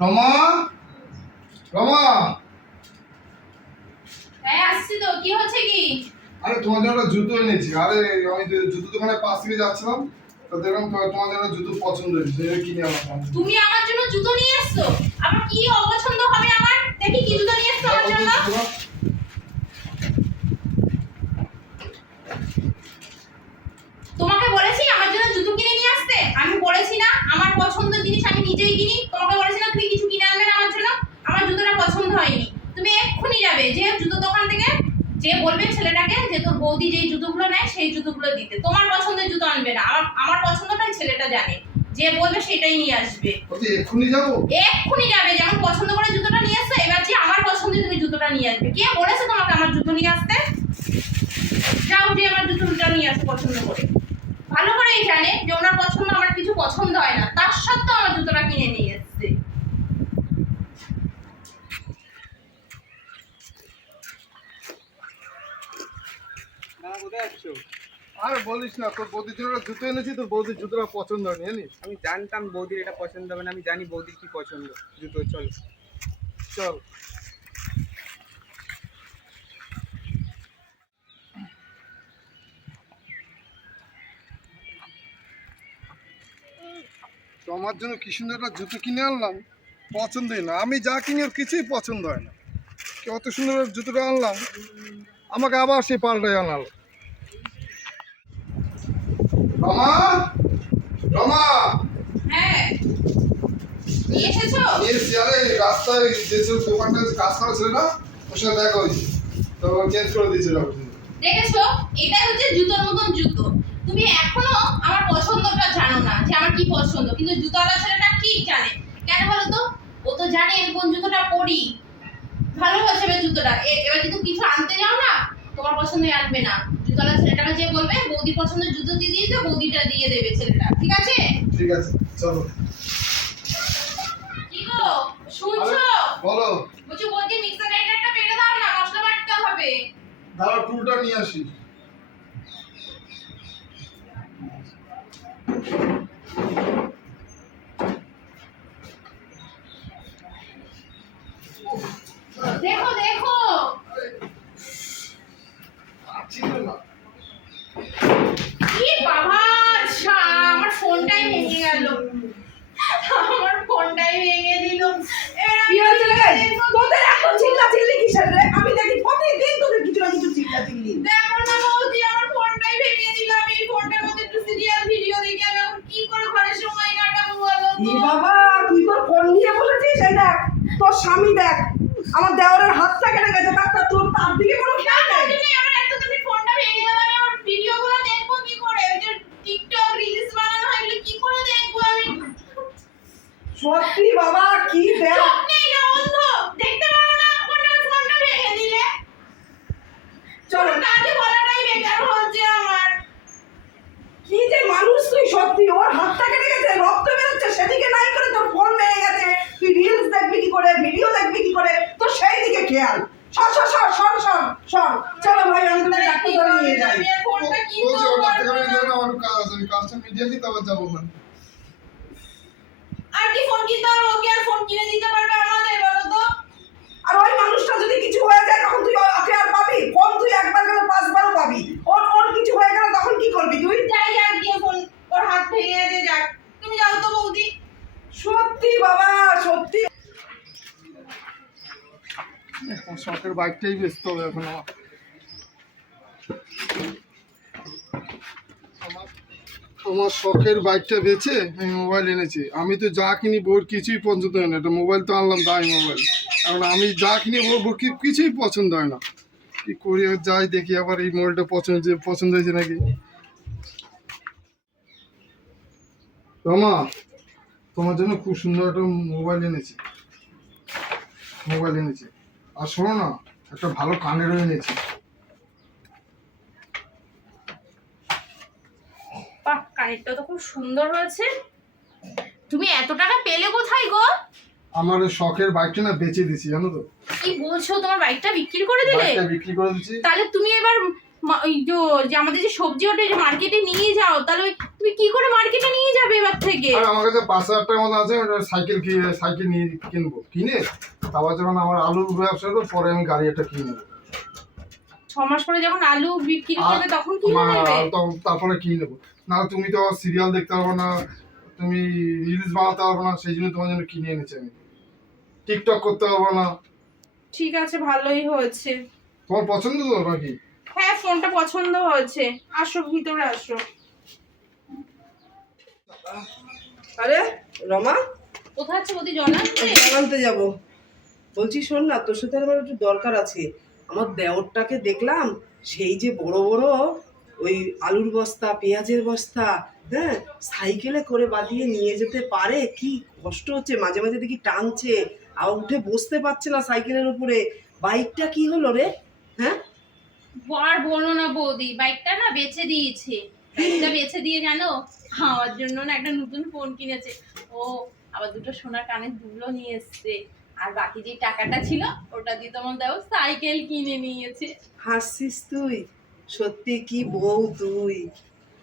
রমা রমা হ্যাঁ আসছি তো কি হচ্ছে কি? আরে তোমার জন্য জুতো এনেছি। আরে আমি জুতো দোকানের পাশ থেকে যাচ্ছিলাম তো দেখলাম তোমার জন্য জুতো পছন্দ হয়েছে কিনে আমার তুমি আমার জন্য জুতো নিয়ে এসছো? আমার কি অপছন্দ হবে আমার? দেখি কি জুতো নিয়ে এসছো আমার জন্য? তোমাকে বলেছি আমার জন্য জুতো কিনে নিয়ে আমি বলেছি না আমার পছন্দের জিনিস আমি নিজেই কিনি। তোমাকে বলেছি না তুমি কিছু কিনে আনবে না আমার জন্য। আমার জুতোটা পছন্দ হয়নি। তুমি এক্ষুনি যাবে যে জুতো দোকান থেকে যে বলবে ছেলেটাকে যে তোর বৌদি যেই জুতোগুলো নেয় সেই জুতোগুলো দিতে। তোমার পছন্দের জুতো আনবে না। আমার আমার পছন্দটাই ছেলেটা জানে। যে বলবে সেটাই নিয়ে আসবে। এক্ষুনি যাব? এক্ষুনি যাবে যেমন পছন্দ করে জুতোটা নিয়ে আসছে এবার যে আমার পছন্দের তুমি জুতোটা নিয়ে আসবে। কে বলেছে তোমাকে আমার জুতো নিয়ে আসতে? যাও যে আমার জুতোটা নিয়ে আসো পছন্দ করে। ভালো করেই জানে যে ওনার পছন্দ আমার কিছু পছন্দ হয় না। তার সত্ত্বেও আমার জুতোটা কিনে নিয়ে এসছে। আর বলিস না তোর বৌদির জন্য জুতো এনেছি তোর বৌদির জুতোটা পছন্দ হয়নি জানিস? আমি জানতাম বৌদির এটা পছন্দ হবে না আমি জানি বৌদির কি পছন্দ। জুতো চলো। চল। আমার জন্য কি সুন্দর একটা জুতো কিনে আনলাম পছন্দই না। আমি যা কিনি ওর কিছুই পছন্দ হয় না। কত সুন্দর জুতোটা আনলাম আমাকে আবার সে পাল্টাই আনাল। রমা রমা। হ্যাঁ। এসেছ? এসছি। আরে রাস্তায় যেসব দোকানটা কাজ করা ছিল না ওর সাথে দেখা হয়েছে। তো চেঞ্জ করে দিয়েছিল দেখেছ? এটাই হচ্ছে জুতোর মতন জুতো। তুমি এখনও আমার পছন্দটা জানো না যে আমার কি পছন্দ কিন্তু জুতোওয়ালা ছেলেটা ঠিক জানে? কেন বলো তো ও তো জানে আমি কোন জুতোটা পরি। ভালো হয়েছে এবার জুতোটা। এবার যদি কিছু আনতে যাও না তোমার পছন্দই আনবে না। জুতোওয়ালা ছেলেটাকে যে বলবে বৌদির পছন্দের জুতো দিয়ে দিয়ে তো বৌদিটা দিয়ে দেবে ছেলেটা। ঠিক আছে? ঠিক আছে চলো। কি গো শুনছো? বলো। বলছি বৌদি মিক্সার গ্রাইন্ডারটা পেরে দাও না মশলা বাটতে হবে। দাঁড়া টুলটা নিয়ে আসি। দেখো দেখো। কি বাবা আচ্ছা আমার ফোনটাই ভেঙে গেল। আমার ফোনটাই ভেঙে দিল। আমি কি রে? দেখব। তোদের এত চিল্লা চিল্লি কিসের রে? আমি দেখি প্রতিদিন তোদের কিছু না কিছু চিল্লা চিল্লি। দেখো না বৌদি আমার ফোনটাই ভেঙে দিল আমি এই ফোনটার মধ্যে একটু সিরিয়াল ভিডিও দেখি আমি এখন কি করে ঘরে সময় কাটাবো বলো এ তো? বাবা, তুই তোর ফোন নিয়ে বসেছিস? এই দেখ, তোর স্বামী দেখ, আমার দেওরের হাতটা কেটে গেছে, তার তা- তোর তার দিকে কোনো খেয়াল তার নেই। জন্যই আমার একটা তুমি ফোনটা ভেঙে গেল আমি আমার ভিডিওগুলো দেখব কি করে ওই যে টিকটক রিলস বানানো হয় এগুলো কি করে দেখব আমি সত্যি বাবা কি দেখ চোখ নেই না অন্ধ দেখতে পারো না ফোনটা ফোনটা ভেঙে দিলে চলো চলো কাজে বলাটাই বেকার হচ্ছে আমার কি যে মানুষ তুই সত্যি ওর হাতটা কেটে গেছে রক্ত বেরোচ্ছে সেদিকে নাই করে তোর ফোন ভেঙে গেছে তুই রিলস দেখবি কি করে ভিডিও দেখবি কি করে তোর সেই দিকে খেয়াল। সর সর সর সর সর সর। চলো ভাই আমি তোমাকে ডাক্তার ধরে নিয়ে যাই। আর ফোনটা বলছি কিনতেও ওর ডাক্তার পারব যাব আমার কাজ আছে আমি কাজটা মিটিয়ে দিই তারপর যাব আর কি ফোন কিনতে হবে? ওকে আর ফোন কিনে দিতে পারবে আমাদের বলো তো আর ওই মানুষটা যদি কিছু হয়ে যায় তখন তুই ওকে আর পাবি ফোন তুই একবার গেলে পাঁচবারও পাবি ওর ওর কিছু হয়ে গেলে তখন কি করবি তুই যাই যাক গিয়ে ফোন ওর হাত ভেঙে গেছে যাক তুমি যাও তো বৌদি সত্যি বাবা সত্যি এখন শখের বাইকটাই বেচতে হবে এখন। আমার আমার শখের বাইকটা বেচে আমি মোবাইল এনেছি। আমি তো যা কিনি বোর কিছুই পছন্দ হয় না। একটা মোবাইল তো আনলাম দামি মোবাইল। এখন আমি যা কিনি বউর কি- কিছুই পছন্দ হয় না। কি করি যাই দেখি, আবার এই মোবাইলটা পছন্দ পছন্দ হয়েছে নাকি? রমা, তোমার জন্য খুব সুন্দর একটা মোবাইল এনেছি। মোবাইল এনেছি। আর শোনো না একটা ভালো কানেরও এনেছি বাহ কানেরটা তো খুব সুন্দর হয়েছে। তুমি এত টাকা পেলে কোথায় গো? আমার শখের বাইকটা না বেচে দিছি জানো তো? কি বলছো তোমার বাইকটা বিক্রি করে দিলে? বাইকটা বিক্রি করে দিচ্ছি তাহলে তুমি এবার ওই যে আমাদের যে সবজি ওটা যে মার্কেটে নিয়ে যাও তাহলে তুমি কি করে মার্কেটে নিয়ে যাবে এবার থেকে? আর আমার কাছে পাঁচ হাজার টাকার মতো আছে সাইকেল সাইকেল নিয়ে কিনবো। কিনে? তারপর যখন আমার আলুর ব্যবসা হলো পরে আমি গাড়ি একটা কিনে নেব। ছ মাস পরে যখন আলু বিক্রি আর করবে তখন কি তখন- তারপরে কিনে নেব। না তুমি তো সিরিয়াল দেখতে পারব না তুমি রিলস বানাতে পারব না সেই জন্য তোমার জন্য কিনে এনেছি আমি। টিকটক করতে পারব না। ঠিক আছে ভালোই হয়েছে। তোমার পছন্দ তো নাকি? হ্যাঁ ফোনটা পছন্দ হয়েছে। আসো ভিতরে আসো। আরে রমা? কোথায় আছে বৌদি জল আনতে? জল আনতে যাব। বলছি, শোন না, তোর সাথে আমার একটু দরকার আছে। আমার দেওরটাকে দেখলাম, সেই যে বড় বড় ওই আলুর বস্তা, পেঁয়াজের বস্তা হ্যাঁ সাইকেলে করে বাঁধিয়ে নিয়ে যেতে পারে। কি কষ্ট হচ্ছে, মাঝে মাঝে দেখি টানছে আর উঠে বসতে পারছে না সাইকেলের উপরে। বাইকটা কি হলো রে? হ্যাঁ? আর বলো না বৌদি, বাইকটা না বেচে দিয়েছে। বাইকটা বেচে দিয়ে জানো, আমার জন্য না একটা নতুন ফোন কিনেছে। ও আবার দুটো সোনার কানের দুলো নিয়ে এসছে। আর বাকি যে টাকাটা ছিল ওটা দিয়ে তোমার দাও সাইকেল কিনে নিয়েছে। হাসছিস তুই? সত্যি কি বউ তুই?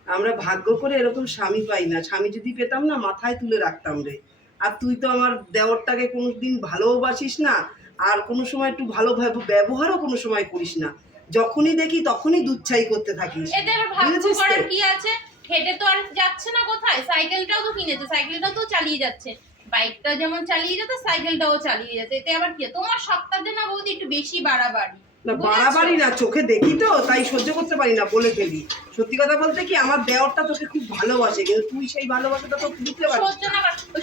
আমরা ভাগ্য করে এরকম স্বামী পাই না। স্বামী যদি পেতাম না মাথায় তুলে রাখতাম রে। আর তুই তো আমার দেওরটাকে কোনোদিন ভালোবাসিস না আর কোনো সময় একটু ভালো ব্যবহারও কোনো সময় করিস না। যখনই দেখি তখনই দুচ্ছাই করতে থাকিস। এতে আবার ভাগ্য করার কি আছে? হেঁটে তো আর যাচ্ছে না কোথায়? সাইকেলটাও তো কিনেছে সাইকেলটাও তো চালিয়ে যাচ্ছে। বাইকটা যেমন চালিয়ে যেত সাইকেলটাও চালিয়ে যেত। এতে আবার কি তোমার সপ্তাহে না বৌদি একটু বেশি বাড়াবাড়ি। না বাড়াবাড়ি না চোখে দেখি তো তাই সহ্য করতে পারি না বলে ফেলি। সত্যি কথা বলতে কি আমার দেওরটা তোকে খুব ভালোবাসে কিন্তু তুই সেই ভালোবাসাটা তো বুঝতে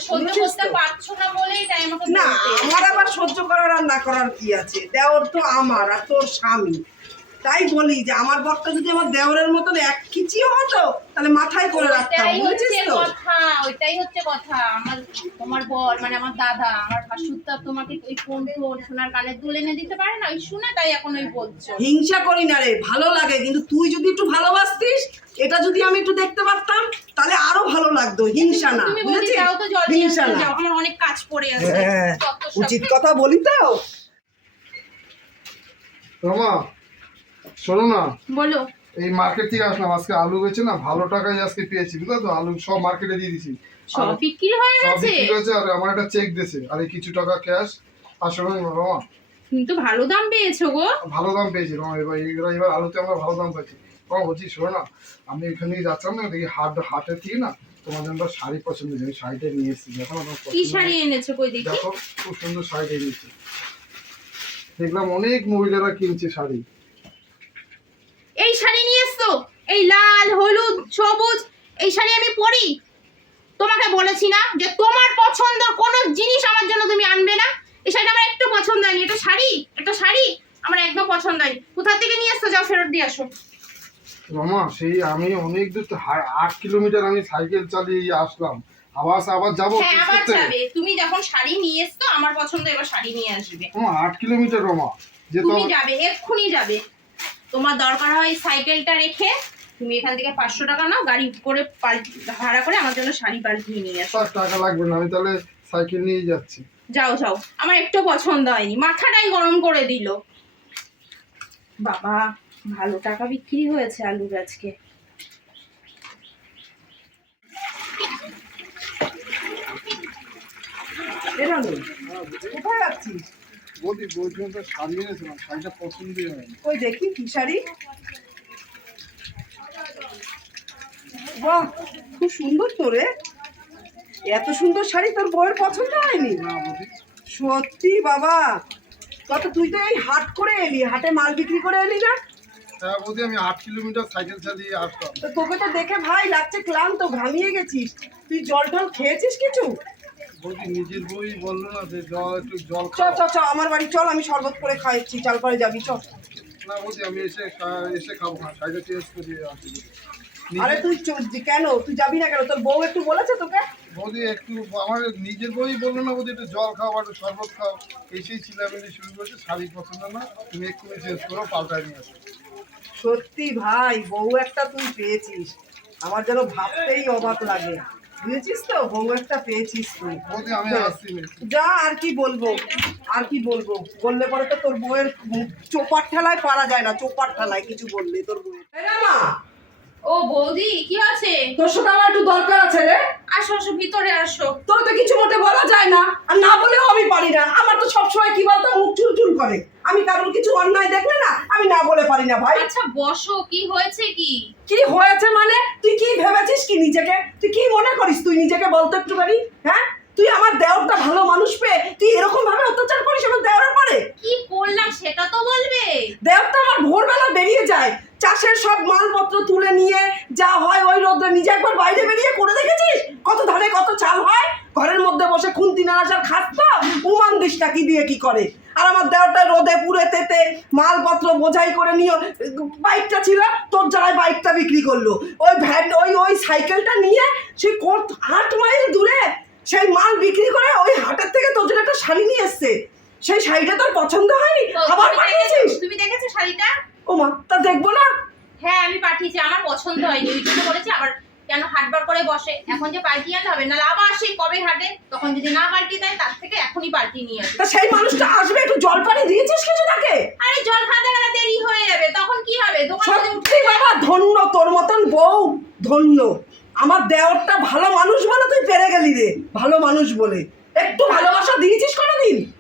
সহ্য করতে পারছ না বলেই তাই আমাকে না আমার আবার সহ্য করার আর না করার কি আছে? দেওর তো আমার আর তোর স্বামী। তাই বলি যে আমার বরটা যদি আমার দেওরের মতন এক কিচিও হতো তাহলে মাথায় করে রাখতাম ওইটাই বুঝেছিস হচ্ছে তো? কথা ওইটাই হচ্ছে কথা। আমার তোমার বর মানে আমার দাদা আমার ভাসুরটা তোমাকে ওই কোন ফোন সোনার কানে দুল এনে দিতে পারে না? ওই শুনে তাই এখন ওই বলছো। হিংসা করি না রে ভালো লাগে কিন্তু তুই যদি একটু ভালোবাসতিস এটা যদি আমি একটু দেখতে পারতাম তাহলে আরও ভালো লাগতো হিংসা না বুঝেছিস? হিংসা না। আমার অনেক কাজ পড়ে আছে। হ্যাঁ, উচিত কথা বলি তো। রমা শোনো না। বলো। এই মার্কেট থেকে আসলাম। আজকে আলু বেচে না ভালো টাকায় আজকে পেয়েছি বুঝলো তো আলু সব মার্কেটে দিয়ে দিছি সব বিক্রি হয়ে সব গেছে? বিক্রি হয়েছে আর আমার একটা চেক দিয়েছে। আর এই কিছু টাকা ক্যাশ আসলে রমা তুমি তো ভালো দাম পেয়েছ গো। ভালো দাম পেয়েছি রমা। এবার এবার এবার আলুতে আমরা ভালো দাম পাচ্ছি রমা বলছি শোনো না আমি এখানে যাচ্ছিলাম না দেখি হাট হাটের থেকে না তোমার জন্য শাড়ি পছন্দ হয়েছে। শাড়িটা নিয়ে এসেছি দেখো কি শাড়ি এনেছো কই দেখি? দেখো খুব সুন্দর শাড়িটা নিয়েছি দেখলাম অনেক মহিলারা কিনছে শাড়ি। এই শাড়ি নিয়ে এসছো? এই লাল হলুদ সবুজ এই শাড়ি আমি পরি। তোমাকে বলেছি না যে তোমার পছন্দ কোনো জিনিস আমার জন্য তুমি আনবে না। এই শাড়িটা আমার একটু পছন্দ হয়নি। এটা শাড়ি এটা শাড়ি আমার একদম পছন্দ হয়নি। কোথা থেকে নিয়ে এসছো? যাও ফেরত দিয়ে আসো। রমা সেই আমি অনেক দূর আট কিলোমিটার আমি সাইকেল চালিয়ে আসলাম। আবার আবার যাব হ্যাঁ আবার যাবে। তুমি যখন শাড়ি নিয়ে এসছো আমার পছন্দ এবার শাড়ি নিয়ে আসবে। রমা আট কিলোমিটার রমা। যেতে তুমি যাবে এক্ষুনি যাবে। তোমার দরকার হয় সাইকেলটা রেখে তুমি এখান থেকে পাঁচশো টাকা নাও গাড়ি করে ভাড়া করে আমার জন্য শাড়ি পাল্টিয়ে নিয়ে আসো। টাকা লাগবে না আমি তাহলে সাইকেল নিয়ে যাচ্ছি। যাও যাও। আমার একটু পছন্দ হয়নি মাথাটাই গরম করে দিল। বাবা ভালো টাকা বিক্রি হয়েছে আলুর আজকে কোথায় যাচ্ছিস বলছি বইটা শাড়ি এনেছিলাম শাড়িটা পছন্দই হয়নি ওই দেখি কি শাড়ি? বাহ খুব সুন্দর তো রে। এত সুন্দর শাড়ি তোর বউয়ের পছন্দ হয়নি? বৌদি সত্যি বাবা কত তুই তো এই হাট করে এলি হাটে মাল বিক্রি করে এলি না? হ্যাঁ বৌদি আমি আট কিলোমিটার সাইকেল চালিয়ে আসলাম তো তোকে তো দেখে ভাই লাগছে ক্লান্ত ঘামিয়ে গেছিস। তুই জল টল খেয়েছিস কিছু? বৌদি নিজের বই বলল না যে জল একটু জল চ চ চ আমার বাড়ি চল আমি শরবত করে খাইছি চাল করে যাবি চল। না বৌদি আমি এসে খা- এসে খাব না শাড়িটা চেঞ্জ করে আসি আরে তুই চ- কেন? তুই যাবি না কেন? তোর বউ একটু বলেছে তোকে? বৌদি একটু আমার নিজের বই বলল না বৌদি একটু জল খাও একটু শরবত খাও। এসেই চিলামিলি শুরু করেছে শাড়ি পছন্দ না তুমি এক্ষুনি চেঞ্জ করো পাল্টায় নিয়ে আসো। সত্যি ভাই বউ একটা তুই পেয়েছিস। আমার যেন ভাবতেই অবাক লাগে। বুঝেছিস তো? বউ পেয়েছিস তুই। বৌদি আমি। আসছি না। যা আর কি বলব? আর কি বলব? বললে পরে তো তোর বউয়ের মুখ চোপার ঠেলায় পারা যায় না চোপার ঠেলায় কিছু বললে তোর বউয়ের না ও বৌদি কি আছে তোর সাথে আমার একটু দরকার আছে রে। আসো আসো ভিতরে আসো। তোর তো কিছু মোটে বলা যায় না। আর না বলেও আমি পারি না। আমার তো সবসময় কি বলতো? মুখ চুল চুল করে। আমি কারোর কিছু অন্যায় দেখলে না আমি না বলে পারি না ভাই। আচ্ছা বসো কি হয়েছে কি? কি হয়েছে মানে? তুই কি ভেবেছিস কি নিজেকে? তুই কি মনে করিস তুই নিজেকে বলতো একটুখানি হ্যাঁ? তুই আমার দেওরটা ভালো মানুষ পেয়ে তুই এরকম ভাবে অত্যাচার করিস আমার দেওরের পরে কি করলাম সেটা তো বলবে। দেওরটা আমার ভোরবেলা বেরিয়ে যায়। চাষের সব মালপত্র তুলে নিয়ে যা হয় ওই রোদ্রে নিজে একবার বাইরে বেরিয়ে করে দেখেছিস? কত ধানে কত চাল হয়? ঘরের মধ্যে বসে খুন্তি নাড়াচার খাস তো? উমান দিস না কি দিয়ে কি করে? আর আমার দেওরটা রোদে পুড়ে তেতে মালপত্র বোঝাই করে নিয়ে বাইকটা ছিল তোর জ্বালায় বাইকটা বিক্রি করল। ওই ভ্যান ওই ওই সাইকেলটা নিয়ে সে কোট আট মাইল দূরে সেই মাল বিক্রি করে ওই হাটের থেকে তোর জন্য একটা শাড়ি নিয়ে এসছে। সেই শাড়িটা তোর পছন্দ হয়নি? আবার পাঠিয়েছিস? তুমি দেখেছ শাড়িটা? ও মা তা দেখব না? হ্যাঁ আমি পাঠিয়েছি আমার পছন্দ হয়নি ওই জন্য বলেছি আবার কেন হাটবার করে বসে? এখন যে পাল্টিয়ে আনতে হবে না আবার আসে কবে হাটে? তখন যদি না পাল্টিয়ে দেয় তার থেকে এখনই পাল্টিয়ে নিয়ে আসবে তা সেই মানুষটা আসবে একটু জল পানি দিয়েছিস কিছু তাকে? আরে জল খাতে গেলে দেরি হয়ে যাবে তখন কি হবে? দোকান থেকে সত্যি উঠে বাবা ধন্য তোর মতন বউ ধন্য। আমার দেওরটা ভালো মানুষ বলে তুই পেরে গেলি রে, ভালো মানুষ বলে। একটু ভালোবাসা দিয়েছিস কোনোদিন?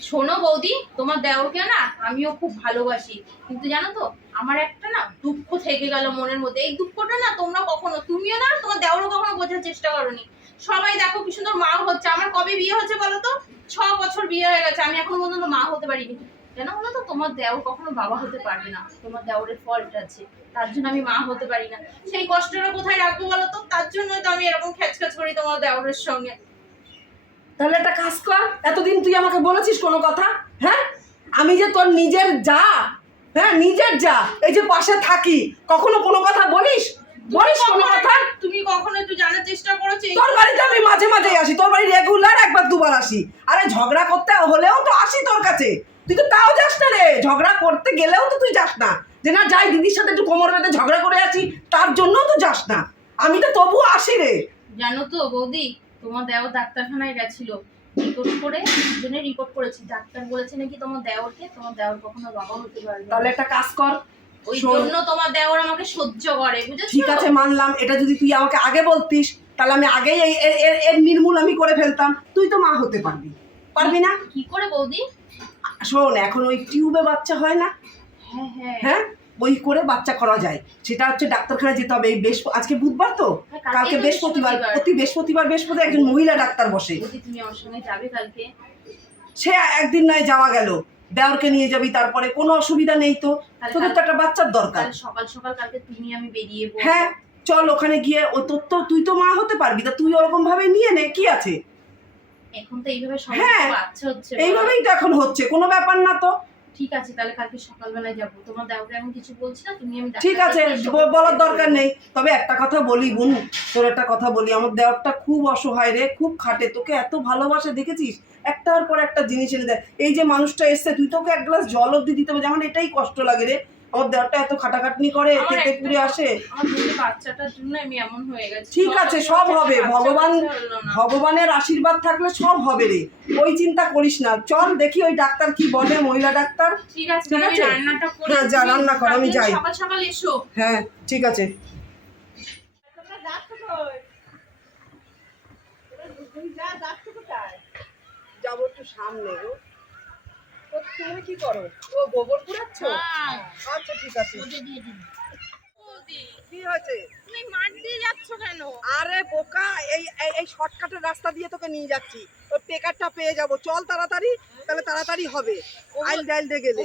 শোনো বৌদি, তোমার দেওরকে না আমিও খুব ভালোবাসি। কিন্তু জানো তো, আমার একটা না দুঃখ থেকে গেল মনের মধ্যে। এই দুঃখটা না তোমরা কখনো, তুমিও না, তোমার দেওরও কখনো বোঝার চেষ্টা করনি। সবাই দেখো কি সুন্দর মা হচ্ছে। আমার কবে বিয়ে হচ্ছে বলো তো? ছ বছর বিয়ে হয়ে গেছে। আমি এখনও পর্যন্ত মা হতে পারিনি। কেন বলো তো তোমার দেওর কখনো বাবা হতে পারবে না। তোমার দেওরের ফল্ট আছে তার জন্য আমি মা হতে পারি না। সেই কষ্টটা কোথায় রাখব বলো তো? তার জন্যই তো আমি এরকম খ্যাচখ্যাচ করি তোমার দেওরের সঙ্গে। তাহলে একটা কাজ কর এতদিন তুই আমাকে বলেছিস কোনো কথা হ্যাঁ? আমি যে তোর নিজের যা হ্যাঁ নিজের যা এই যে পাশে থাকি কখনো কোনো কথা বলিস? বলিস কোনো কথা? তুমি কখনো একটু জানার চেষ্টা করেছ এই তোর বাড়িতে আমি মাঝে মাঝে আসি তোর বাড়ি রেগুলার একবার দুবার আসি। আরে ঝগড়া করতে হলেও তো আসি তোর কাছে। তুই তো তাও যাস না রে। ঝগড়া করতে গেলেও তো তুই যাস না। যে না যাই দিদির সাথে একটু কোমর বেঁধে ঝগড়া করে আসি তার জন্যও তো যাস না। আমি তো তবুও আসি রে। জানো তো বৌদি তোমার দেও ডাক্তারখানায় গেছিল। রিপোর্ট করে জন্য রিপোর্ট করেছি। ডাক্তার বলেছে নাকি তোমার দেওরকে তোমার দেওর কখনো বাবা হতে পারবে তাহলে একটা কাজ কর। ওই। জন্য তোমার দেওর আমাকে সহ্য করে বুঝেছ? ঠিক আছে মানলাম। এটা যদি তুই আমাকে আগে বলতিস তাহলে আমি আগেই এই এর নির্মূল আমি করে ফেলতাম। তুই তো মা হতে পারবি। পারবি না? কি করে বৌদি? শোন এখন ওই টিউবে বাচ্চা হয় না? হ্যাঁ হ্যাঁ। হ্যাঁ? ওই করে বাচ্চা করা যায়। সেটা হচ্ছে ডাক্তারখানায় যেতে হবে। এই বেশ আজকে বুধবার তো? হ্যাঁ, কালকে বৃহস্পতিবার। প্রতি বৃহস্পতিবার বৃহস্পতিবার একজন মহিলা ডাক্তার বসে। সে একদিন নয় যাওয়া গেল। দেওরকে নিয়ে যাবি তারপরে কোনো অসুবিধা নেই তো। তোদের তো একটা বাচ্চার দরকার। সকাল সকাল কালকে তুমি আমি বেরিয়ে হ্যাঁ চল ওখানে গিয়ে। ও তোর তো তুই তো মা হতে পারবি। তা তুই ওরকম ভাবে নিয়ে নে কি আছে? এখন তো এইভাবে হ্যাঁ, বাচ্চা হচ্ছে এইভাবেই তো এখন হচ্ছে কোনো ব্যাপার না তো। ঠিক আছে তাহলে কালকে সকালবেলায় যাব। তোমার আমি কিছু বলছি না তুমি আমি ঠিক আছে বলার দরকার নেই। তবে একটা কথা বলি বোন তোর একটা কথা বলি। আমার দেওয়ারটা খুব অসহায় রে খুব খাটে। তোকে এত ভালোবাসে দেখেছিস? একটার পর একটা জিনিস এনে দেয়। এই যে মানুষটা এসছে তুই তোকে এক গ্লাস জল অব্দি দিতে হবে যেমন এটাই কষ্ট লাগে রে। আমার দেওয়ারটা এত খাটাখাটনি করে খেতে পুড়ে আসে। বাচ্চাটার জন্য আমি এমন হয়ে গেছি। ঠিক আছে সব হবে। ভগবান। ভগবানের আশীর্বাদ থাকলে সব হবে রে। ওই চিন্তা করিস না। চল দেখি ওই ডাক্তার কি বলে মহিলা ডাক্তার। ঠিক আছে ঠিক আছে? হ্যাঁ, যা, রান্না কর, আমি যাই। সকাল সকাল এসো। হ্যাঁ ঠিক আছে। যাব একটু সামনে গো। তো তুমি কি করো? ও গোবর পুড়াচ্ছ? হ্যাঁ। আচ্ছা ঠিক আছে। কি হয়েছে? তুমি মাঠ দিয়ে যাচ্ছ কেন? আরে বোকা এই এই- এই শর্টকাটের রাস্তা দিয়ে তোকে নিয়ে যাচ্ছি। তোর টেকারটা পেয়ে যাব। চল তাড়াতাড়ি তাহলে তাড়াতাড়ি হবে। আইল ডাইল দিয়ে গেলে।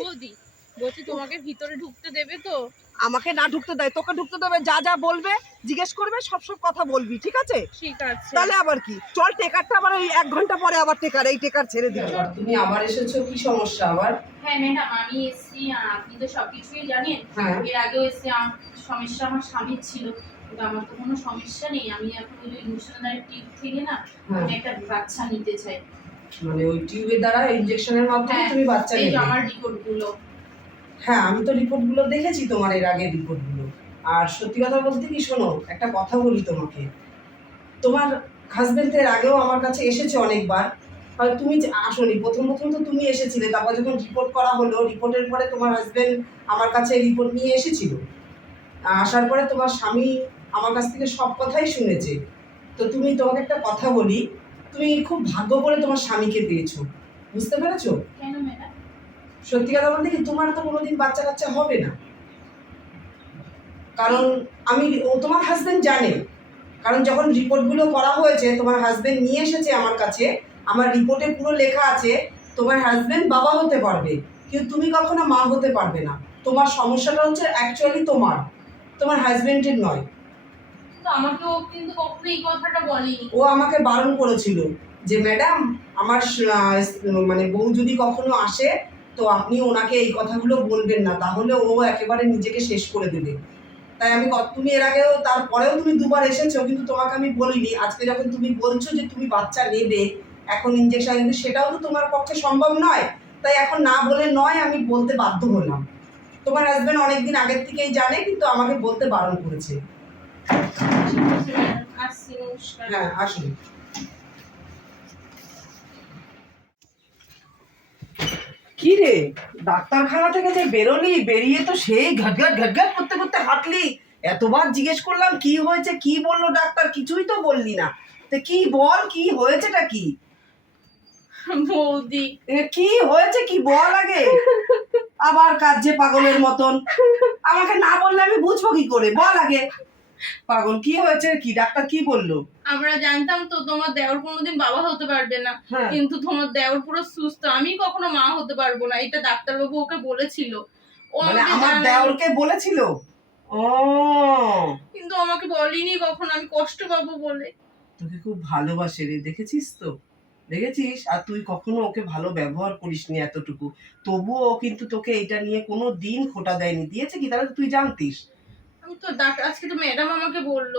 বলছি তোমাকে ভিতরে ঢুকতে দেবে তো? আমাকে না ঢুকতে দেয় তোকে ঢুকতে দেবে যা যা বলবে জিজ্ঞেস করবে সব সব কথা বলবি ঠিক আছে? ঠিক আছে। তাহলে আবার কি? চল টেকারটা আবার ওই এক ঘণ্টা পরে আবার টেকার এই টেকার ছেড়ে দিবি। তুমি আবার এসেছ কি সমস্যা আবার? হ্যাঁ ম্যাডাম আমি এসছি আপনি তো সবকিছুই জানেন। হ্যাঁ। এর আগেও এসছি আমার সমস্যা আমার স্বামীর ছিল কিন্তু আমার তো কোনো সমস্যা নেই। আমি এখন ওই ইমোশনাল টিপ থেকে না হ্যাঁ। আমি একটা বাচ্চা নিতে চাই। মানে ওই টিউবের দ্বারা ইনজেকশনের মাধ্যমে হ্যাঁ, তুমি বাচ্চা যে আমার রিপোর্টগুলো হ্যাঁ আমি তো রিপোর্টগুলো দেখেছি তোমার এর আগের রিপোর্টগুলো আর সত্যি কথা বলতে কি, শোনো, একটা কথা বলি তোমাকে। তোমার হাজবেন্ডের আগেও আমার কাছে এসেছে অনেকবার। আর তুমি যে, আসনি, প্রথম প্রথম তো তুমি এসেছিলে, তারপর যখন রিপোর্ট করা হলো রিপোর্টের পরে তোমার হাজবেন্ড আমার কাছে রিপোর্ট নিয়ে এসেছিল। আসার পরে তোমার স্বামী আমার কাছ থেকে সব কথাই শুনেছে। তো তুমি, তোমাকে একটা কথা বলি, তুমি খুব ভাগ্য করে তোমার স্বামীকে পেয়েছ। বুঝতে পেরেছ? ম্যাডাম সত্যি কথা বলতে কি তোমার তো কোনোদিন বাচ্চা কাচ্চা হবে না। কারণ আমি ও তোমার হাজবেন্ড জানে। কারণ যখন রিপোর্টগুলো করা হয়েছে তোমার হাজবেন্ড নিয়ে এসেছে আমার কাছে আমার রিপোর্টে পুরো লেখা আছে তোমার হাজবেন্ড বাবা হতে পারবে কিন্তু তুমি কখনো মা হতে পারবে না। তোমার সমস্যাটা হচ্ছে অ্যাকচুয়ালি তোমার তোমার হাজবেন্ডের নয়। আমাকে ও কিন্তু কখনো এই কথাটা বলেনি। ও আমাকে বারণ করেছিল যে ম্যাডাম আমার মানে বউ যদি কখনো আসে তো আপনি ওনাকে এই কথাগুলো বলবেন না তাহলে ও একেবারে নিজেকে শেষ করে দেবে। তাই আমি তুমি এর আগেও তারপরেও তুমি দুবার এসেছ কিন্তু তোমাকে আমি বলিনি। আজকে যখন তুমি বলছো যে তুমি বাচ্চা নেবে এখন ইঞ্জেকশন কিন্তু সেটাও তো তোমার পক্ষে সম্ভব নয়। তাই এখন না বলে নয় আমি বলতে বাধ্য হলাম। তোমার হাজবেন্ড অনেকদিন আগের থেকেই জানে কিন্তু আমাকে বলতে বারণ করেছে। হ্যাঁ আসুন। কি রে? ডাক্তারখানা থেকে যে বেরোলি বেরিয়ে তো সেই ঘাটঘাট ঘাটঘাট করতে করতে হাঁটলি। এতবার জিজ্ঞেস করলাম কি হয়েছে কি বলল ডাক্তার? কিছুই তো বললি না। তো কি বল কি হয়েছেটা কি? বৌদি। কি হয়েছে কি বল আগে? আবার কাজে পাগলের মতন। আমাকে না বললে আমি বুঝব কি করে? বল আগে। পাগল কি হয়েছে? কি ডাক্তার কি বলল? আমরা জানতাম তো তোমার দেওর কোনোদিন বাবা হতে পারবে না। হ্যাঁ। কিন্তু তোমার দেওর পুরো সুস্থ। আমি কখনো মা হতে পারব না। এটা ডাক্তারবাবু ওকে বলেছিল। মানে আমার দেওরকে বলেছিল? ও। কিন্তু আমাকে বলিনি কখন। আমি কষ্ট পাবো বলে। তোকে খুব ভালোবাসে রে। দেখেছিস তো? দেখেছিস? আর তুই কখনো ওকে ভালো ব্যবহার করিসনি এতটুকু। তবুও কিন্তু তোকে এটা নিয়ে কোনো দিন খোটা দেয়নি। দিয়েছে কি? তাহলে তুই জানতিস। তো ডাক্তার আজকে তো ম্যাডাম আমাকে বলল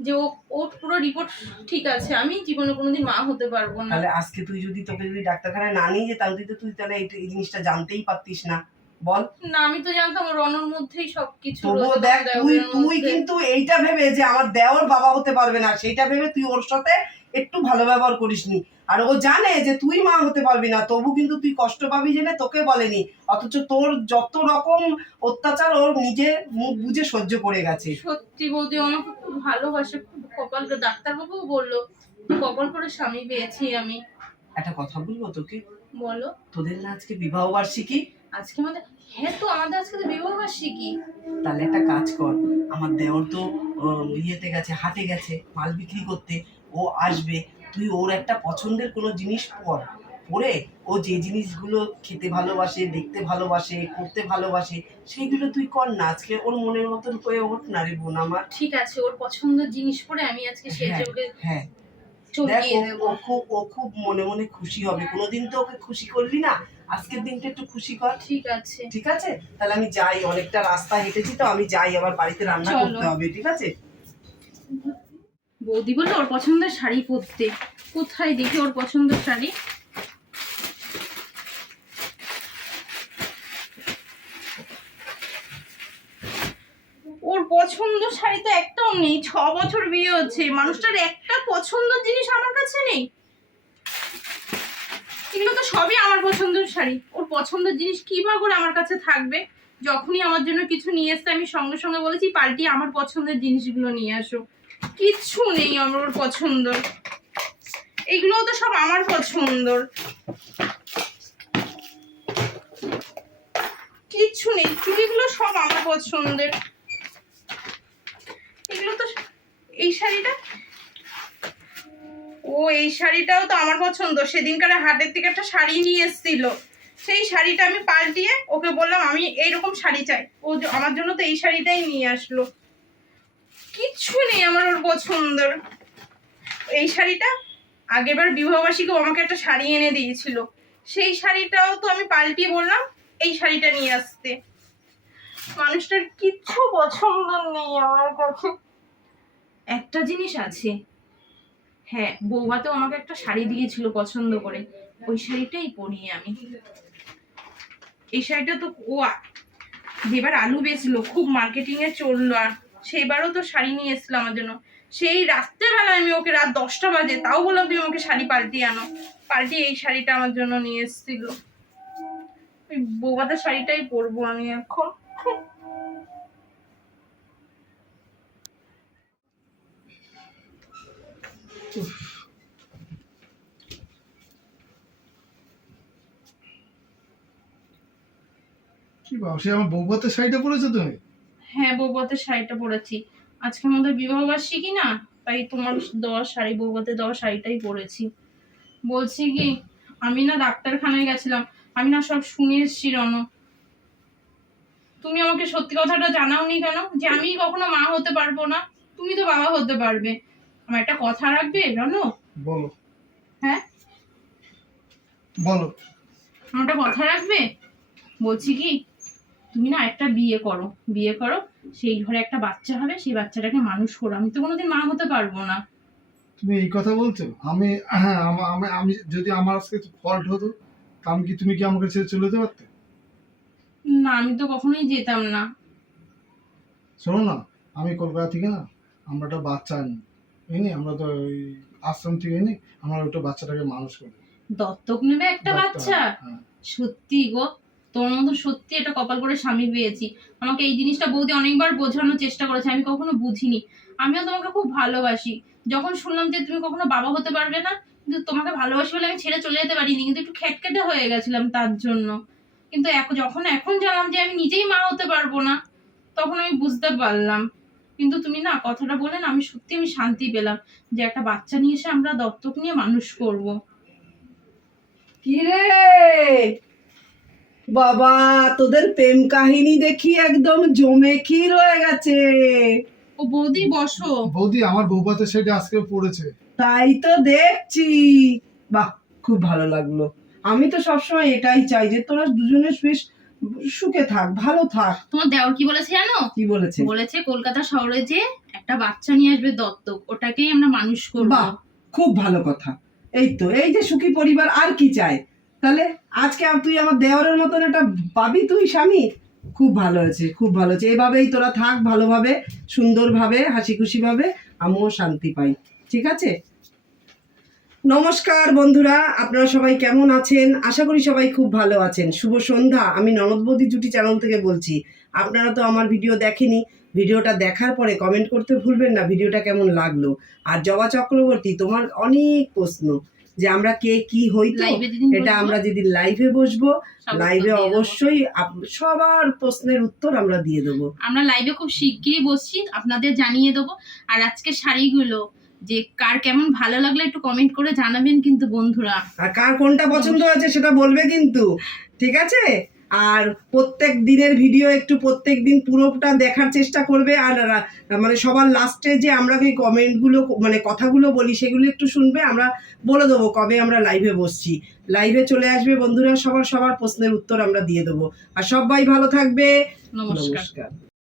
যে ও, ওর পুরো রিপোর্ট ঠিক আছে, আমি জীবনে কোনোদিন মা হতে পারব না। তাহলে আজকে তুই যদি তোকে যদি ডাক্তারখানায় না নিয়ে যেতাম, তুই তো, তুই তাহলে এই- এই জিনিসটা জানতেই পারতিস না। বল। না আমি তো জানতাম রনর মধ্যেই সবকিছু তবুও দেখ তুই তুই কিন্তু এইটা ভেবে যে আমার দেওর বাবা হতে পারবে না সেইটা ভেবে তুই ওর সাথে একটু ভালো ব্যবহার করিসনি। আর ও জানে যে তুই মা হতে পারবি না তবু কিন্তু তুই কষ্ট পাবি জেনে তোকে বলেনি অথচ তোর যত রকম অত্যাচার ওর নিজে মুখ বুঝে সহ্য করে গেছে। সত্যি বৌদি আমাকে খুব ভালোবাসে খুব কপাল করে ডাক্তারবাবুও বলল কপাল করে স্বামী পেয়েছি আমি। একটা কথা বলব তোকে? বলো। তোদের না আজকে বিবাহ বার্ষিকী? আজকে আমাদের হ্যাঁ তো আমাদের আজকে তো বিবাহ বার্ষিকী তাহলে একটা কাজ কর আমার দেওর তো ইয়েতে গেছে হাটে গেছে মাল বিক্রি করতে ও আসবে তুই ওর একটা পছন্দের কোনো জিনিস পর পরে ও যে জিনিসগুলো খেতে ভালোবাসে দেখতে ভালোবাসে করতে ভালোবাসে সেইগুলো তুই কর না আজকে ওর মনের মতন করে ওঠ না রে বোন আমার। ঠিক আছে ওর পছন্দের জিনিস পরে আমি আজকে সেই হ্যাঁ, ও- খুব ও খুব মনে মনে খুশি হবে। কোনোদিন তো ওকে খুশি করলি না। আজকের দিনটা একটু খুশি কর। ঠিক আছে। ঠিক আছে? তাহলে আমি যাই। অনেকটা রাস্তা হেঁটেছি তো আমি যাই। আবার বাড়িতে রান্না করতে হবে ঠিক আছে? বৌদি বলল ওর পছন্দের শাড়ি পরতে। কোথায় দেখি ওর পছন্দের শাড়ি ওর পছন্দ শাড়ি তো একটাও নেই, ছ বছর বিয়ে হচ্ছে। মানুষটার একটা পছন্দের জিনিস আমার কাছে নেই। এগুলো তো সবই আমার পছন্দের শাড়ি। ওর পছন্দের জিনিস কি করে আমার কাছে থাকবে? যখনই আমার জন্য কিছু নিয়ে এসছে, আমি সঙ্গে সঙ্গে বলেছি পাল্টিয়ে আমার পছন্দের জিনিসগুলো নিয়ে আসো। কিচ্ছু নেই আমার ওর পছন্দর এগুলোও তো সব আমার পছন্দর কিচ্ছু নেই। চুড়িগুলো সব আমার পছন্দের এগুলো তো এই শাড়িটা? ও, এই শাড়িটাও তো আমার পছন্দ। সেদিনকার হাটের থেকে একটা শাড়ি নিয়ে এসেছিল। সেই শাড়িটা আমি পাল্টিয়ে ওকে বললাম, আমি এইরকম শাড়ি চাই। ও আমার জন্য তো এই শাড়িটাই নিয়ে আসলো। কিচ্ছু নেই আমার ওর পছন্দের। এই শাড়িটা আগেরবার বিবাহবার্ষিকে ও আমাকে একটা শাড়ি এনে দিয়েছিল। সেই শাড়িটাও তো আমি পাল্টিয়ে বললাম, এই শাড়িটা নিয়ে আসতে। মানুষটার কিচ্ছু পছন্দ নেই আমার কাছে। একটা জিনিস আছে। হ্যাঁ বৌভাতেও আমাকে একটা শাড়ি দিয়েছিল পছন্দ করে। ওই শাড়িটাই পরি আমি। এই শাড়িটা তো ও যেবার আলু বেচলো, খুব মার্কেটিং এ চলল আর সেইবারও তো শাড়ি নিয়ে এসেছিল আমার জন্য। সেই রাত্রেবেলায় আমি ওকে রাত দশটা বাজে, তাও বললাম, তুমি আমাকে শাড়ি পাল্টিয়ে আনো। পাল্টিয়ে এই শাড়িটা আমার জন্য নিয়ে এসেছিল। ওই বৌবাদের শাড়িটাই পরবো আমি এখন। কি বাবা আমার বউভাতের শাড়িটা পরেছো তুমি? হ্যাঁ বৌবাদের শাড়িটা পরেছি। আজকে আমাদের বিবাহ বার্ষিকী না, তাই তোমার দেওয়া শাড়ি বৌবাতে দেওয়া শাড়িটাই পরেছি। বলছি কি, আমি না ডাক্তারখানায় গেছিলাম, আমি না সব শুনে এসছি, রন। তুমি আমাকে সত্যি কথাটা জানাওনি কেন? যে আমি কখনো মা হতে পারব না, তুমি তো বাবা হতে পারবে। আমার একটা কথা রাখবে রন? বলো। হ্যাঁ? বলো। আমার একটা কথা রাখবে? বলছি কি তুমি না একটা বিয়ে করো বিয়ে করো সেই ঘরে একটা বাচ্চা হবে সেই বাচ্চাটাকে মানুষ করো। আমি তো কোনোদিন মা হতে পারব না। তুমি এই কথা বলছো? আমি হ্যাঁ আমা- যদি আমার আজকে ফল্ট হতো তা আমি কি তুমি কি আমাকে ছেড়ে চলে যেতে পারতে? না আমি তো কখনোই যেতাম না। শোনো না আমি কলকাতা থেকে না আমরা একটা বাচ্চা আনি এনে আমরা তো ওই আশ্রম থেকে এনে আমরা ওটা বাচ্চাটাকে মানুষ করি দত্তক নেবে একটা বাচ্চা? হ্যাঁ। সত্যি গো তোর মতো সত্যি এটা কপাল করে স্বামী পেয়েছি। আমাকে এই জিনিসটা বৌদি অনেকবার বোঝানোর চেষ্টা করেছে আমি কখনো বুঝিনি। আমিও তোমাকে খুব ভালোবাসি। যখন শুনলাম যে তুমি কখনো বাবা হতে পারবে না কিন্তু তোমাকে ভালোবাসি বলে আমি ছেড়ে চলে যেতে পারিনি কিন্তু একটু খেটকেটে হয়ে গেছিলাম তার জন্য। কিন্তু এখন যখন এখন জানলাম যে আমি নিজেই মা হতে পারব না তখন আমি বুঝতে পারলাম। কিন্তু তুমি না কথাটা বলে না আমি সত্যি আমি শান্তি পেলাম যে একটা বাচ্চা নিয়ে এসে আমরা দত্তক নিয়ে মানুষ করব। কিরে? বাবা তোদের প্রেম কাহিনী দেখি একদম জমে কি রয়ে গেছে। ও বৌদি বসো। বৌদি আমার বৌভাতের শাড়িটা আজকে পড়েছে। তাই তো দেখছি। বাহ খুব ভালো লাগল। আমি তো সবসময় এটাই চাই যে তোরা দুজনে বেশ সুখে থাক ভালো থাক। তোমার দেওর কি বলেছে জানো? কি বলেছে? বলেছে কলকাতা শহরে যে একটা বাচ্চা নিয়ে আসবে দত্তক ওটাকেই আমরা মানুষ করব। খুব ভালো কথা। এই তো এই যে সুখী পরিবার আর কি চায় তাহলে আজকে আম- তুই আমার দেওয়ারের মতন একটা পাবি তুই স্বামী? খুব ভালো হয়েছে খুব ভালো হয়েছে এভাবেই তোরা থাক ভালোভাবে সুন্দরভাবে হাসি খুশি ভাবে আমিও শান্তি পাই। ঠিক আছে? নমস্কার বন্ধুরা আপনারা সবাই কেমন আছেন? আশা করি সবাই খুব ভালো আছেন। শুভ সন্ধ্যা আমি ননদবতী জুটি চ্যানেল থেকে বলছি। আপনারা তো আমার ভিডিও দেখেনি ভিডিওটা দেখার পরে কমেন্ট করতে ভুলবেন না ভিডিওটা কেমন লাগল? আর জবা চক্রবর্তী তোমার অনেক প্রশ্ন যে আমরা কে কি হইতো? লাইভে এটা আমরা যেদিন লাইভে বসবো লাইভে অবশ্যই সবার প্রশ্নের উত্তর আমরা দিয়ে দেবো। আমরা লাইভে খুব শিগগিরই বসছি আপনাদের জানিয়ে দেবো। আর আজকে শাড়িগুলো যে কার কেমন ভালো লাগল একটু কমেন্ট করে জানাবেন কিন্তু বন্ধুরা। আর কার কোনটা পছন্দ হয়েছে সেটা বলবে কিন্তু ঠিক আছে? আর প্রত্যেক দিনের ভিডিও একটু প্রত্যেক দিন পুরোটা দেখার চেষ্টা করবে আর মানে সবার লাস্টে যে আমরা এই কমেন্টগুলো মানে কথাগুলো বলি সেগুলো একটু শুনবে আমরা বলে দেবো কবে আমরা লাইভে বসছি। লাইভে চলে আসবে বন্ধুরা সবার সবার প্রশ্নের উত্তর আমরা দিয়ে দেবো। আর সবাই ভালো থাকবে। নমস্কার।